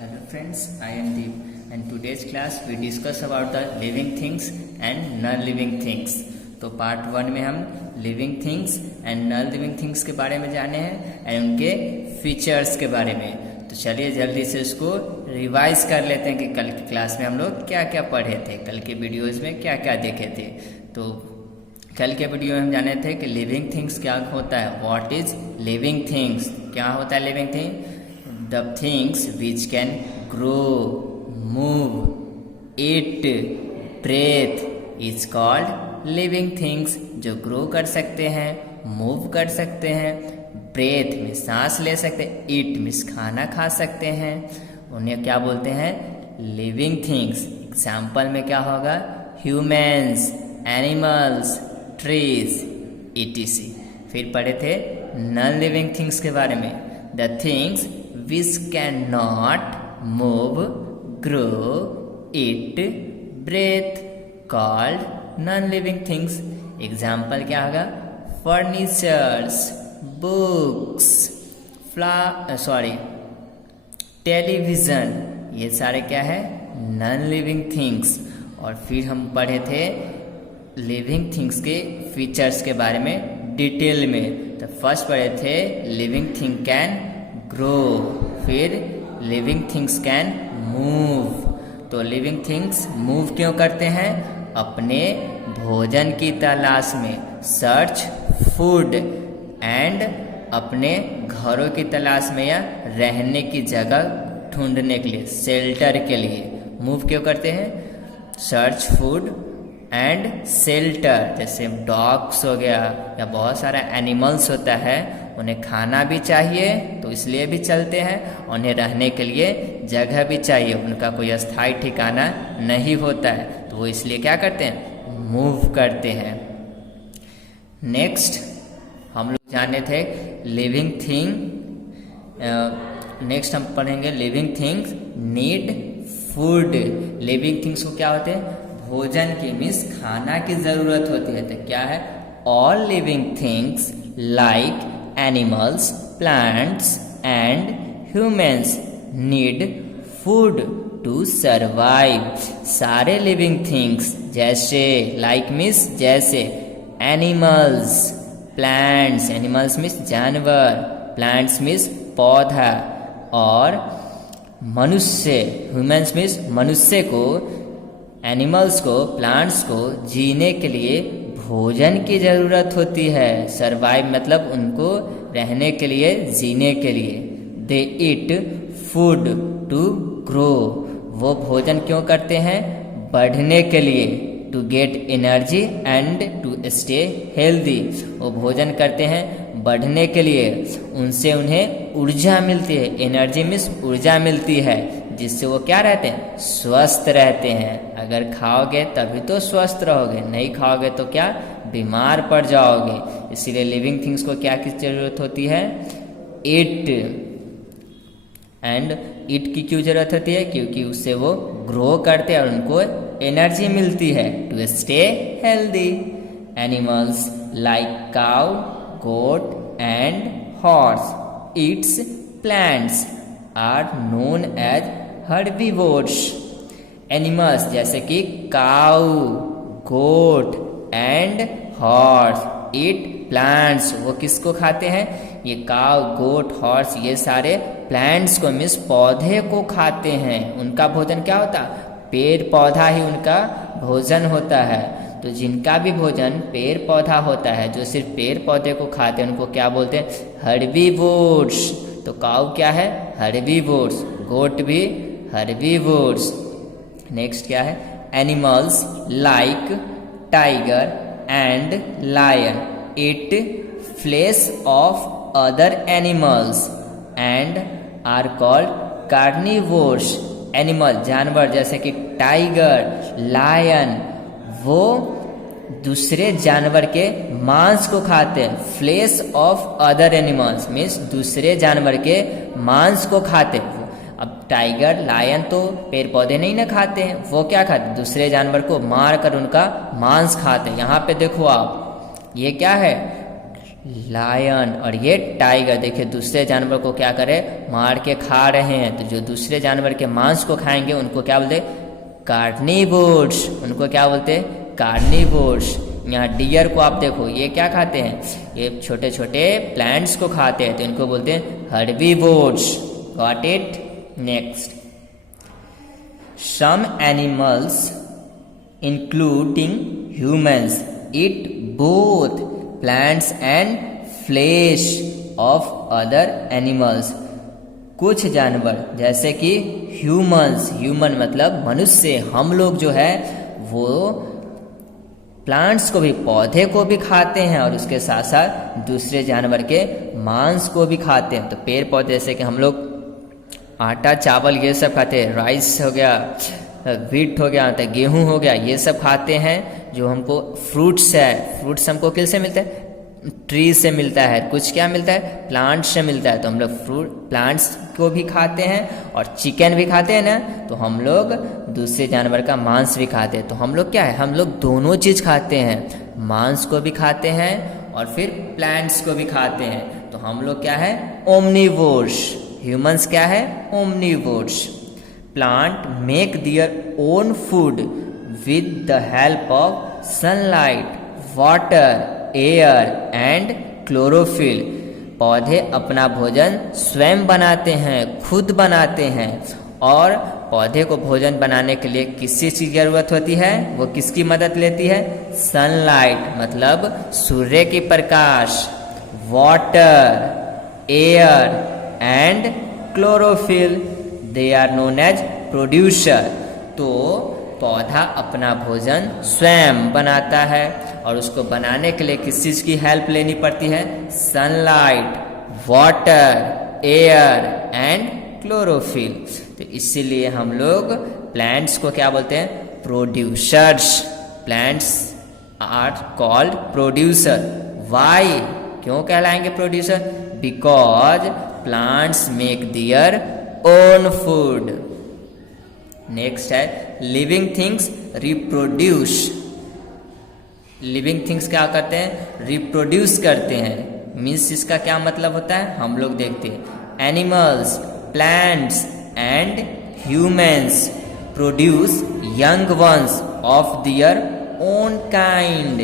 Hello friends, I am Deep and today's class we discuss about the living things and non-living things. तो part 1 में हम living things and non living things के बारे में जाने हैं एंड उनके फीचर्स के बारे में। तो चलिए जल्दी से उसको रिवाइज कर लेते हैं कि कल की क्लास में हम लोग क्या क्या पढ़े थे, कल के वीडियोज़ में क्या क्या देखे थे। तो कल के वीडियो में हम जाने थे कि लिविंग थिंग्स क्या होता है, व्हाट इज लिविंग थिंग्स, क्या होता है living thing, the things which can grow, move, eat, breathe is called living things. जो ग्रो कर सकते हैं, मूव कर सकते हैं, ब्रेथ में सांस ले सकते हैं, ईट मीन्स खाना खा सकते हैं, उन्हें क्या बोलते हैं, लिविंग थिंग्स। एग्जाम्पल में क्या होगा, ह्यूमन्स, एनिमल्स, ट्रीज etc। फिर पढ़े थे नॉन लिविंग थिंग्स के बारे में, the things which can not move, grow, eat, breathe called non living things. Example क्या होगा, फर्नीचर्स, बुक्स, टेलीविजन, ये सारे क्या है, नॉन लिविंग थिंग्स। और फिर हम पढ़े थे लिविंग थिंग्स के फीचर्स के बारे में डिटेल में। तो फर्स्ट पढ़े थे लिविंग थिंग कैन ग्रो, फिर लिविंग थिंग्स कैन मूव। तो लिविंग थिंग्स मूव क्यों करते हैं, अपने भोजन की तलाश में, सर्च फूड, एंड अपने घरों की तलाश में या रहने की जगह ढूंढने के लिए, शेल्टर के लिए मूव क्यों करते हैं, सर्च फूड एंड शेल्टर। जैसे डॉग्स हो गया या बहुत सारा एनिमल्स होता है, उन्हें खाना भी चाहिए तो इसलिए भी चलते हैं, उन्हें रहने के लिए जगह भी चाहिए, उनका कोई अस्थायी ठिकाना नहीं होता है, तो वो इसलिए क्या करते हैं, मूव करते हैं। नेक्स्ट हम लोग जाने थे लिविंग थिंग, नेक्स्ट हम पढ़ेंगे living things need food. Living things को क्या होते हैं, भोजन की मीन्स खाना की जरूरत होती है। तो क्या है, all living things like animals, plants and humans need food to survive. सारे लिविंग थिंग्स जैसे लाइक मीन्स जैसे, एनिमल्स, प्लांट्स, एनिमल्स मीन्स जानवर, प्लांट्स मीन्स पौधा, और मनुष्य, ह्यूमंस मीन्स मनुष्य को, एनिमल्स को, प्लांट्स को जीने के लिए भोजन की ज़रूरत होती है। सर्वाइव मतलब उनको रहने के लिए, जीने के लिए। They eat food to grow, वो भोजन क्यों करते हैं, बढ़ने के लिए, to get energy and to stay healthy. वो भोजन करते हैं बढ़ने के लिए, उनसे उन्हें ऊर्जा मिलती है, एनर्जी मीन्स ऊर्जा मिलती है, जिससे वो क्या रहते हैं, स्वस्थ रहते हैं। अगर खाओगे तभी तो स्वस्थ रहोगे, नहीं खाओगे तो क्या, बीमार पड़ जाओगे। इसीलिए लिविंग थिंग्स को क्या की जरूरत होती है, ईट। एंड ईट की क्यों जरूरत होती है, क्योंकि उससे वो ग्रो करते हैं और उनको एनर्जी मिलती है, to stay healthy. Animals like cow, goat and horse eats plants are known as herbivores. Animals जैसे कि cow, goat and horse eat plants, वो किसको खाते हैं, ये काउ, गोट, हॉर्स, ये सारे प्लांट्स को मीन्स पौधे को खाते हैं। उनका भोजन क्या होता है, पेड़ पौधा ही उनका भोजन होता है। तो जिनका भी भोजन पेड़ पौधा होता है, जो सिर्फ पेड़ पौधे को खाते हैं, उनको क्या बोलते हैं, हर्बीवोर्स। तो काउ क्या है, हर्बीवोर्स, गोट भी हर्बीवोर्स। नेक्स्ट क्या है, animals like tiger and lion eat flesh of other animals and are called carnivores. Animal जानवर जैसे कि टाइगर, लायन, वो दूसरे जानवर के मांस को खाते हैं। Flesh of other animals means दूसरे जानवर के मांस को खाते हैं। अब टाइगर, लायन तो पेड़ पौधे नहीं ना खाते हैं, वो क्या खाते हैं, दूसरे जानवर को मार कर उनका मांस खाते हैं। यहाँ पे देखो आप, ये क्या है, लायन, और ये टाइगर। देखिए दूसरे जानवर को क्या करे, मार के खा रहे हैं। तो जो दूसरे जानवर के मांस को खाएंगे उनको क्या बोलते, कार्निवोर्स। उनको क्या बोलते, कार्निवोर्स। यहाँ डियर को आप देखो, ये क्या खाते हैं, ये छोटे छोटे प्लांट्स को खाते हैं, तो इनको बोलते हैं herbivores. Got it. Next, some animals including humans eat both plants and flesh of other animals. कुछ जानवर जैसे कि ह्यूमंस, ह्यूमन मतलब मनुष्य, हम लोग जो है वो प्लांट्स को भी, पौधे को भी खाते हैं और उसके साथ साथ दूसरे जानवर के मांस को भी खाते हैं। तो पेड़ पौधे जैसे कि हम लोग आटा चावल ये सब खाते हैं, राइस हो गया, व्हीट हो गया, तो गेहूं हो गया, ये सब खाते हैं। जो हमको फ्रूट्स है, फ्रूट्स हमको किससे मिलते हैं, ट्री से मिलता है। कुछ क्या मिलता है, प्लांट से मिलता है। तो हम लोग फ्रूट प्लांट्स को भी खाते हैं और चिकन भी खाते हैं ना, तो हम लोग दूसरे जानवर का मांस भी खाते हैं। तो हम लोग क्या है, हम लोग दोनों चीज़ खाते हैं, मांस को भी खाते हैं और फिर प्लांट्स को भी खाते हैं। तो हम लोग क्या है, ओमनिवोर्स। ह्यूमंस क्या है, omnivores. Plant make their own food with the help of sunlight, water, air and chlorophyll. पौधे अपना भोजन स्वयं बनाते हैं, खुद बनाते हैं। और पौधे को भोजन बनाने के लिए किस चीज़ की जरूरत होती है, वो किसकी मदद लेती है, सनलाइट मतलब सूर्य की प्रकाश, water, air and chlorophyll. They are known as producer. तो पौधा अपना भोजन स्वयं बनाता है और उसको बनाने के लिए किस चीज़ की हेल्प लेनी पड़ती है, sunlight, water, air and chlorophyll. तो इसीलिए हम लोग प्लांट्स को क्या बोलते हैं, producers. Plants are called producer. Why, क्यों कहलाएंगे producer, because plants make their own food. Next है living things reproduce. Living things क्या करते हैं, रिप्रोड्यूस करते हैं। मीन्स इसका क्या मतलब होता है, हम लोग देखते हैं। Animals, plants and humans produce young ones of their own kind.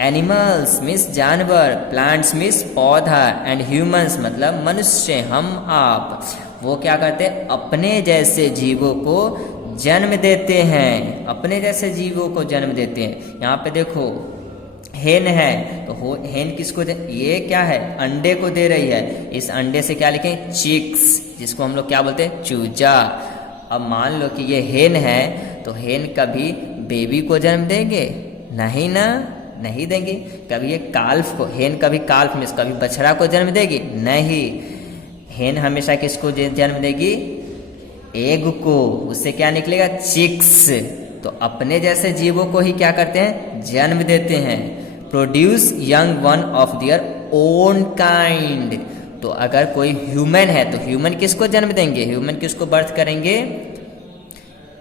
Animals means जानवर, प्लांट्स मीन्स पौधा एंड ह्यूमंस मतलब मनुष्य, हम आप। वो क्या करते हैं, अपने जैसे जीवों को जन्म देते हैं, अपने जैसे जीवों को जन्म देते हैं। यहाँ पे देखो हेन है, तो हेन किसको दे, ये क्या है, अंडे को दे रही है। इस अंडे से क्या लिखें, चिक्स, जिसको हम लोग क्या बोलते हैं, चूजा। अब मान लो कि ये हेन है, तो हेन कभी बेबी को जन्म देंगे, नहीं ना, नहीं देंगे। कभी ये काल्फ को, हेन कभी काल्फ में कभी बछड़ा को जन्म देगी, नहीं। हेन हमेशा किसको जन्म देगी, एग को, उससे क्या निकलेगा, चिक्स। तो अपने जैसे जीवों को ही क्या करते हैं, जन्म देते हैं। Produce young one of their own kind. तो अगर कोई ह्यूमन है तो ह्यूमन किसको जन्म देंगे, ह्यूमन किसको बर्थ करेंगे,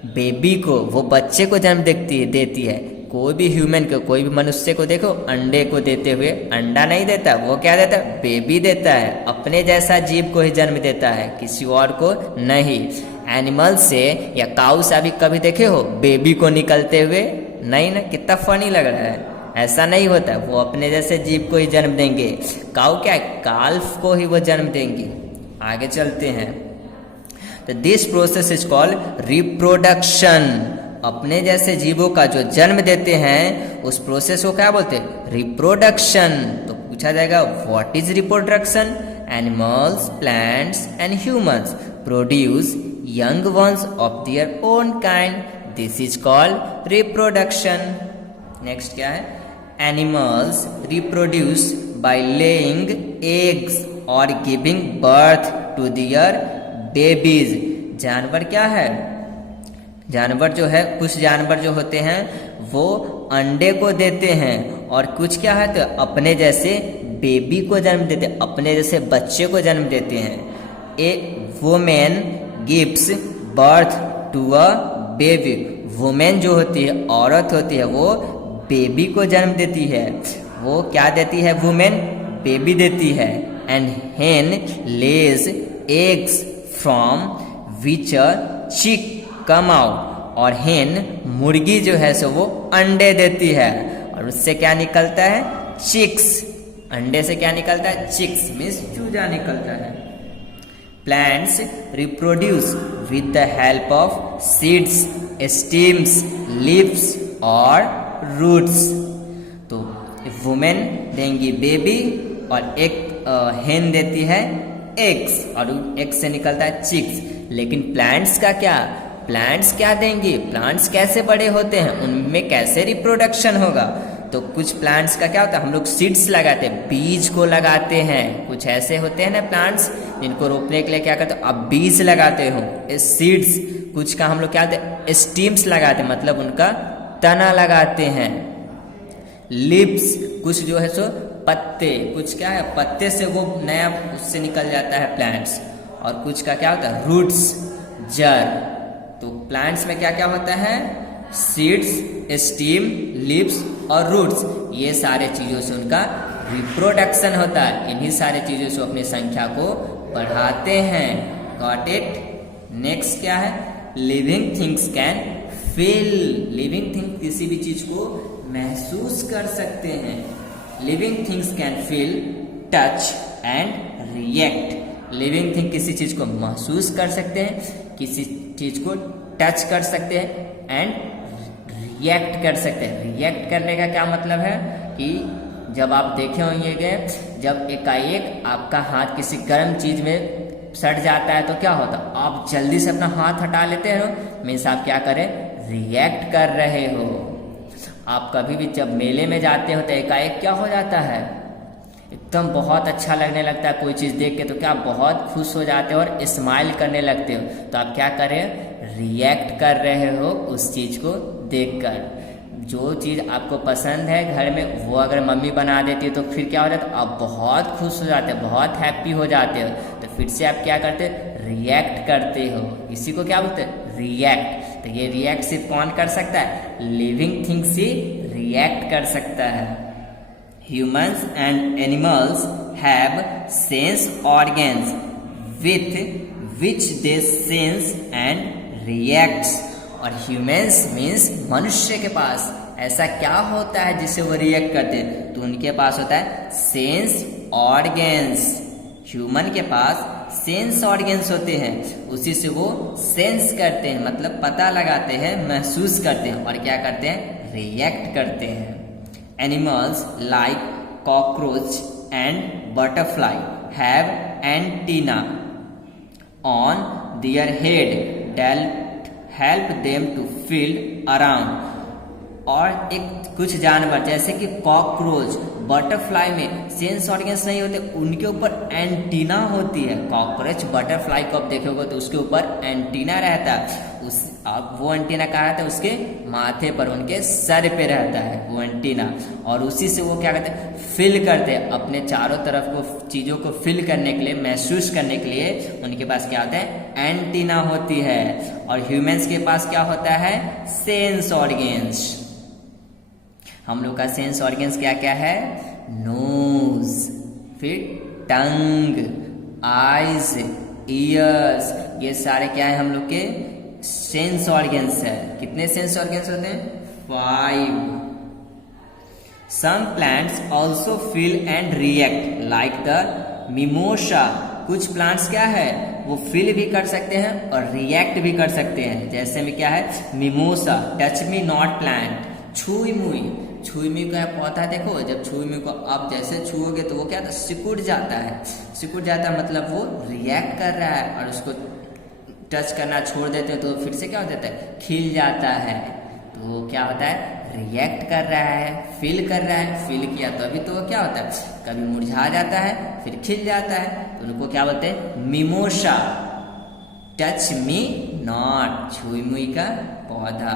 बेबी को, वो बच्चे को जन्म देती है। कोई भी ह्यूमन को, कोई भी मनुष्य को देखो अंडे को देते हुए, अंडा नहीं देता, वो क्या देता है, बेबी देता है। अपने जैसा जीव को ही जन्म देता है, किसी और को नहीं। एनिमल से या काऊ से अभी कभी देखे हो बेबी को निकलते हुए, नहीं ना, कितना फनी लग रहा है, ऐसा नहीं होता। वो अपने जैसे जीव को ही जन्म देंगे। काऊ क्या है, काल्फ को ही वो जन्म देंगे। आगे चलते हैं, तो this process is called reproduction. अपने जैसे जीवों का जो जन्म देते हैं उस प्रोसेस को क्या बोलते हैं, रिप्रोडक्शन। तो पूछा जाएगा what is reproduction, animals, plants and humans produce young ones of their own kind, this is called reproduction. Next क्या है, animals reproduce by laying eggs और giving birth to their babies. जानवर क्या है, जानवर जो है, कुछ जानवर जो होते हैं वो अंडे को देते हैं और कुछ क्या है, तो अपने जैसे बेबी को जन्म देते हैं, अपने जैसे बच्चे को जन्म देते हैं। A women gives birth to a baby. Women जो होती है, औरत होती है, वो बेबी को जन्म देती है। वो क्या देती है, वुमेन बेबी देती है, and hen lays eggs from which a chick come out, और hen मुर्गी जो है सो वो अंडे देती है और उससे क्या निकलता है, चिक्स। अंडे से क्या निकलता है, चिक्स मीन्स चूजा निकलता है। Plants reproduce with the help of seeds, stems, leaves और रूट्स। तो वुमेन देंगी बेबी और एक हेन देती है एग्स, और एग्स से निकलता है चिक्स। लेकिन प्लांट्स का क्या, प्लांट्स क्या देंगी, प्लांट्स कैसे बड़े होते हैं, उनमें कैसे रिप्रोडक्शन होगा। तो कुछ प्लांट्स का क्या होता है, हम लोग सीड्स लगाते हैं, बीज को लगाते हैं। कुछ ऐसे होते हैं ना प्लांट्स जिनको रोपने के लिए क्या करते हो, आप बीज लगाते हो, सीड्स। कुछ का हम लोग क्या होते हैं, स्टीम्स लगाते हैं, मतलब उनका तना लगाते हैं। लिप्स, कुछ जो है सो पत्ते, कुछ क्या है, पत्ते से वो नया उससे निकल जाता है प्लांट्स। और कुछ का क्या होता है, रूट्स, जड़। तो प्लांट्स में क्या क्या होता है, सीड्स, स्टीम, लिप्स और रूट्स। ये सारे चीजों से उनका रिप्रोडक्शन होता है। इन्हीं सारे चीजों से अपनी संख्या को बढ़ाते हैं। Got it. नेक्स्ट क्या है, living things can feel. Living thing किसी भी चीज को महसूस कर सकते हैं। Living things can feel, touch and react. Living thing किसी चीज को महसूस कर सकते हैं, किसी चीज को टच कर सकते हैं एंड रिएक्ट कर सकते हैं। रिएक्ट करने का क्या मतलब है कि जब आप देखे होंगे, जब एकाएक आपका हाथ किसी गर्म चीज में सट जाता है तो क्या होता है, आप जल्दी से अपना हाथ हटा लेते हो, मीन्स आप क्या करें, रिएक्ट कर रहे हो। आप कभी भी जब मेले में जाते हो तो एकाएक क्या हो जाता है, एकदम बहुत अच्छा लगने लगता है कोई चीज़ देख के, तो क्या आप बहुत खुश हो जाते हो और स्माइल करने लगते हो। तो आप क्या करें, रिएक्ट कर रहे हो उस चीज़ को देखकर। जो चीज़ आपको पसंद है घर में, वो अगर मम्मी बना देती है तो फिर क्या हो जाता है, आप बहुत खुश हो जाते हो, बहुत हैप्पी हो जाते हो। तो फिर से आप क्या करते हो, रिएक्ट करते हो। इसी को क्या बोलते हैं, रिएक्ट। तो ये रिएक्ट सिर्फ कौन कर सकता है, लिविंग थिंग्स ही रिएक्ट कर सकता है। Humans and animals have sense organs with which they sense and reacts। और ह्यूमंस मीन्स मनुष्य के पास ऐसा क्या होता है जिससे वो रिएक्ट करते हैं, तो उनके पास होता है सेंस ऑर्गेन्स। ह्यूमन के पास सेंस ऑर्गेन्स होते हैं, उसी से वो सेंस करते हैं, मतलब पता लगाते हैं, महसूस करते हैं और क्या करते हैं, रिएक्ट करते हैं। Animals like cockroach and butterfly have antenna on their head that help them to feel around। और एक कुछ जानवर जैसे कि कॉकरोच, बटरफ्लाई में सेंस ऑर्गन्स नहीं होते, उनके ऊपर एंटीना होती है। कॉकरोच, बटरफ्लाई को आप देखोगे तो उसके ऊपर एंटीना रहता है। अब वो एंटीना कहाँ रहता है, उसके माथे पर, उनके सर पे रहता है वो एंटीना। और उसी से वो क्या करते हैं, फील करते हैं, अपने चारों तरफ को चीज़ों को फील करने के लिए, महसूस करने के लिए उनके पास क्या होता है, एंटीना होती है। और ह्यूमंस के पास क्या होता है, सेंस ऑर्गन्स। हम लोग का सेंस ऑर्गन्स क्या क्या है, नोज, फिर टंग, आईज, ईयर्स, ये सारे क्या है हम लोग के सेंस ऑर्गन्स है। कितने सेंस ऑर्गन्स होते हैं, 5। Some plants also feel and react like the mimosa. कुछ प्लांट्स क्या है, वो फील भी कर सकते हैं और रिएक्ट भी कर सकते हैं। जैसे में क्या है, mimosa, touch me not plant, छुई मुई। छुई मुई का पौधा देखो, जब छुई मुई को आप जैसे छुओगे तो वो क्या होता है, सिकुड़ जाता है। सिकुड़ जाता है मतलब वो रिएक्ट कर रहा है, और उसको टच करना छोड़ देते हैं तो फिर से क्या हो जाता है, खिल जाता है। तो वो क्या होता है, रिएक्ट कर रहा है, फील कर रहा है। फील किया तो अभी तो क्या होता है, कभी मुरझा जाता है फिर खिल जाता है। तो उनको क्या बोलते हैं, मिमोसा। टच मी नॉट, छुई मुई का पौधा।